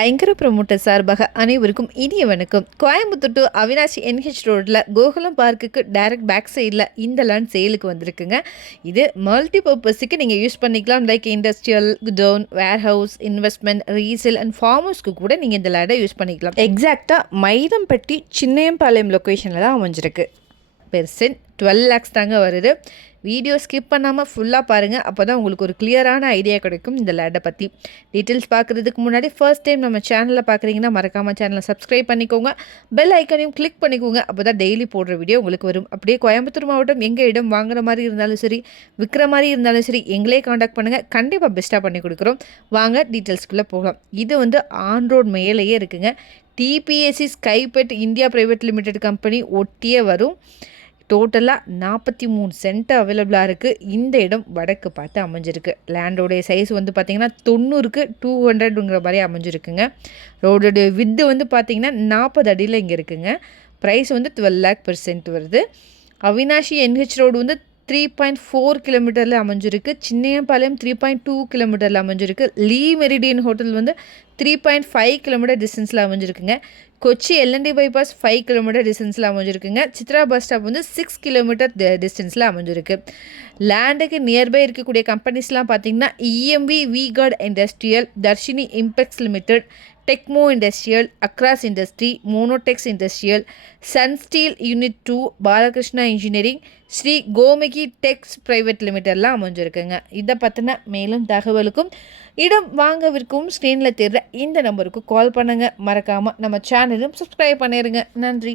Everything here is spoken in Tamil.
ஐங்கர ப்ரமோட்டர் சார்பாக அனைவருக்கும் இனிய வணக்கம். கோயம்புத்தூர் டு அவினாசி NH ரோட்டில் கோகுலம் பார்க்குக்கு டைரக்ட் பேக் சைடில் இந்த லேண்ட் சேலுக்கு வந்திருக்குங்க. இது மல்டி பர்பஸுக்கு நீங்கள் யூஸ் பண்ணிக்கலாம். Like industrial, godown, warehouse, investment, resale and ஃபார்மர்ஸ்க்கு கூட நீங்கள் இந்த லேண்டை யூஸ் பண்ணிக்கலாம். எக்ஸாக்டாக மைதம்பட்டி சின்னையம்பாளையம் லொக்கேஷனில் தான் அமைஞ்சிருக்கு. பெர்சென்ட் 12 lakhs தாங்க வருது. வீடியோ ஸ்கிப் பண்ணாமல் ஃபுல்லாக பாருங்கள். அப்போ தான் உங்களுக்கு ஒரு கிளியரான ஐடியா கிடைக்கும் இந்த லேண்டை பற்றி. டீட்டெயில்ஸ் பார்க்குறதுக்கு முன்னாடி ஃபர்ஸ்ட் டைம் நம்ம சேனலில் பார்க்குறீங்கன்னா மறக்காமல் சேனலை சப்ஸ்கிரைப் பண்ணிக்கோங்க. பெல் ஐக்கனையும் கிளிக் பண்ணிக்கோங்க. அப்போ தான் டெய்லி போடுற வீடியோ உங்களுக்கு வரும். அப்படியே கோயம்புத்தூர் மாவட்டம் எங்கள் இடம் வாங்குற மாதிரி இருந்தாலும் சரி, விற்கிற மாதிரி இருந்தாலும் சரி, எங்களே காண்டாக்ட் பண்ணுங்கள். கண்டிப்பாக பெஸ்ட்டாக பண்ணி கொடுக்குறோம். வாங்க டீட்டெயில்ஸ்குள்ளே போகலாம். இது ஆன் ரோட் மேலேயே இருக்குங்க. TPSC Skypet India private limited company ஒட்டியே வரும். டோட்டலாக 43 சென்ட் அவைலபிளாக இருக்குது. இந்த இடம் வடக்கு பார்த்து அமைஞ்சிருக்கு. லேண்டோடைய சைஸ் பார்த்திங்கன்னா 90க்கு 200ங்கிற மாதிரி அமைஞ்சிருக்குங்க. ரோடோடைய வித்து பார்த்திங்கன்னா 40 அடியில் இங்கே இருக்குங்க. ப்ரைஸ் 12 lakh per cent வருது. அவினாஷி NH ரோடு 3.4 கிலோமீட்டரில் அமைஞ்சிருக்கு. சின்னையம்பாளையம் 3.2 கிலோமீட்டரில் அமைஞ்சிருக்கு. லீ மெரிடியன் ஹோட்டல் 3.5 கிலோமீட்டர் டிஸ்டன்ஸில் அமைஞ்சிருக்குங்க. கொச்சி LND பைபாஸ் 5 கிலோமீட்டர் டிஸ்டன்ஸில் அமைஞ்சிருக்குங்க. சித்ரா பஸ் ஸ்டாப் 6 கிலோமீட்டர் டிஸ்டன்ஸில் அமைஞ்சிருக்கு. லேண்டுக்கு நியர்பை இருக்கக்கூடிய கம்பெனிஸ்லாம் பார்த்திங்கன்னா EMV V-Guard industrial, Darshini impex limited, Techmo industrial, across industry, Monotex industrial, sun steel unit 2, Balakrishna engineering, Sri Gomukhi tex private லிமிடெட்லாம் அமைஞ்சிருக்குங்க. இதை பற்றின மேலும் தகவலுக்கும் இடம் வாங்கவிருக்கும் ஸ்க்ரீனில் தெரிகிற இந்த நம்பருக்கு கால் பண்ணுங்கள். மறக்காமல் நம்ம சேனலும் சப்ஸ்கிரைப் பண்ணிடுங்க. நன்றி.